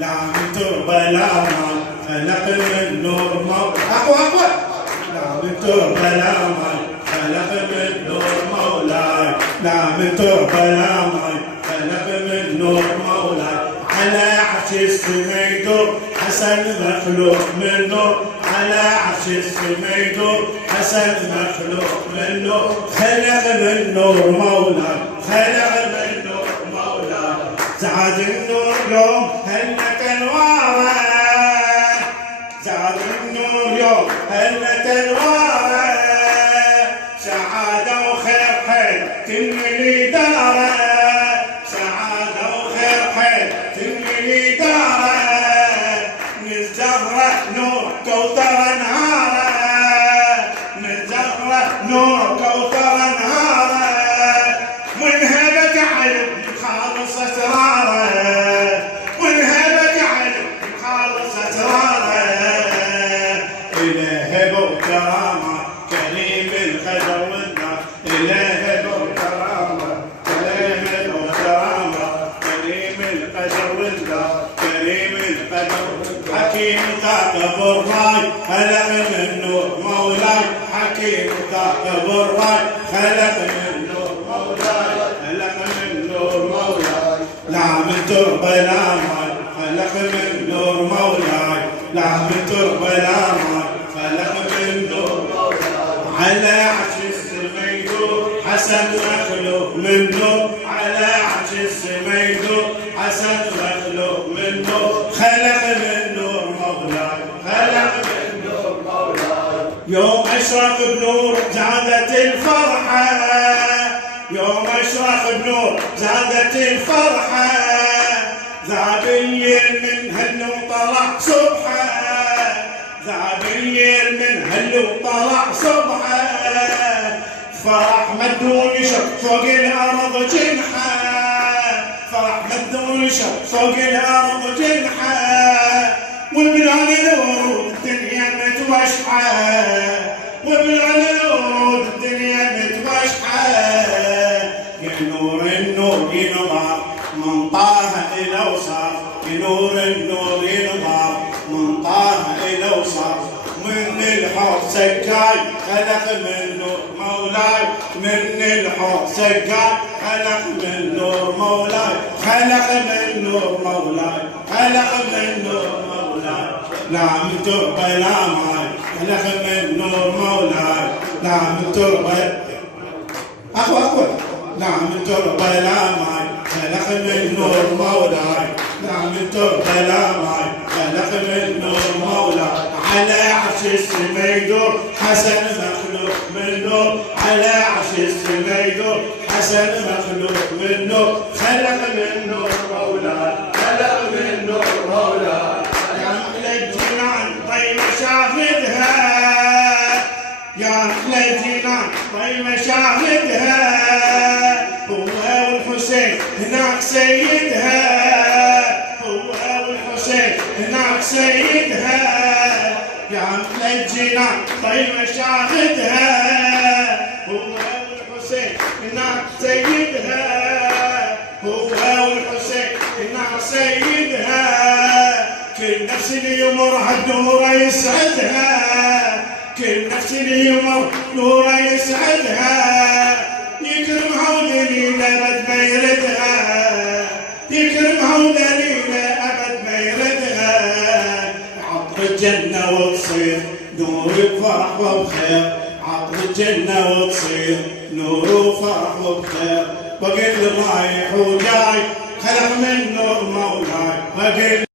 لا من تربة لا مال خلق من نور مولاي. أقوى أقوى. لا من تربة لا مال خلق من نور مولاي. لا من تربة لا مال خلق من نور مولاي. على عرش السما يدور حسن مخلوق من نور. على عرش السما يدور حسن مخلوق من نور. خلق من نور مولاي. خلق من نور مولاي. زاد النور يوم هلت انواره. زاد النور يوم هلت انواره. سعاده وخير حيل تنملي داره. سعاده وخير حيل تنملي داره. من زهره نور كوثر انهاره. من زهره نور كوثر انهاره. منهبت علم خالص اسراره. منهبت علم خالص اسراره. اله ابو كرامه كريم القدر والنار. اله ابو كرامه كريم ابو كرامه كريم القدر والنار. كريم القدر حكيم ثاقب الراي خلق من نور مولاي. حكيم ثاقب الراي خلق من نور مولاي. خلق من نور مولاي. لا من تربة لا مال خلق من نور مولاي. لا من تربة لا مال خلق من نور مولاي. على عرش السما يدور حسن مخلوق من نور. على عرش السما يدور حسن مخلوق من نور. خلق من نور مولاي. خلق من نور مولاي. يوم اشرق بنور زادت الفرحه. يوم اشرق بنور زادت الفرحه. ذاب الليل من هل وطلع صبحه. ذاب الليل من هل وطلع صبحه. فرح مدون شق فوق الارض جنحه. فرح مدون شق فوق الارض جنحه. وبلال الورود الدنيا متوشحه. وبلال الورود الدنيا متوشحه. يا نور النور ينظر من طه الى وصاف. يا نور النور ينظر من طه الى وصاف. من الحوض سكاي خلق من نور مولاي. من الحوض سكاي خلق من نور مولاي. خلق من نور مولاي. خلق من نور مولاي. لا من تربة لا ماي خلق من نور مولاي. لا من تربة أقوى أقوى. لا من تربة لا ماي خلق من نور مولاي. لا من تربة لا ماي خلق من نور مولاي. على عرش السما يدور حسن مخلوق من نور. على عرش السما يدور حسن مخلوق من نور. خلق من نور مولاي. خلق من نور مولاي. يا أهل الجنان طي مشاهدها. يا أهل الجنان طي مشاهدها. هو والحسين هناك سيدها. هو والحسين هناك سيدها. يا أهل الجنان طي مشاهدها. هو والحسين هناك سيدها. هو والحسين هناك سيدها. كل نفس اللي يمرها الدور يسعدها. كل نفس اللي يمر نور يسعدها. يكرمها ودليل ابد ما يردها. يكرمها ودليل ابد ما يردها. عطر الجنه وتصير نور بفرح وبخير. عطر الجنه وتصير نور وفرح وبخير. وقل رايح وجاي خلق من نور مولاي. وقل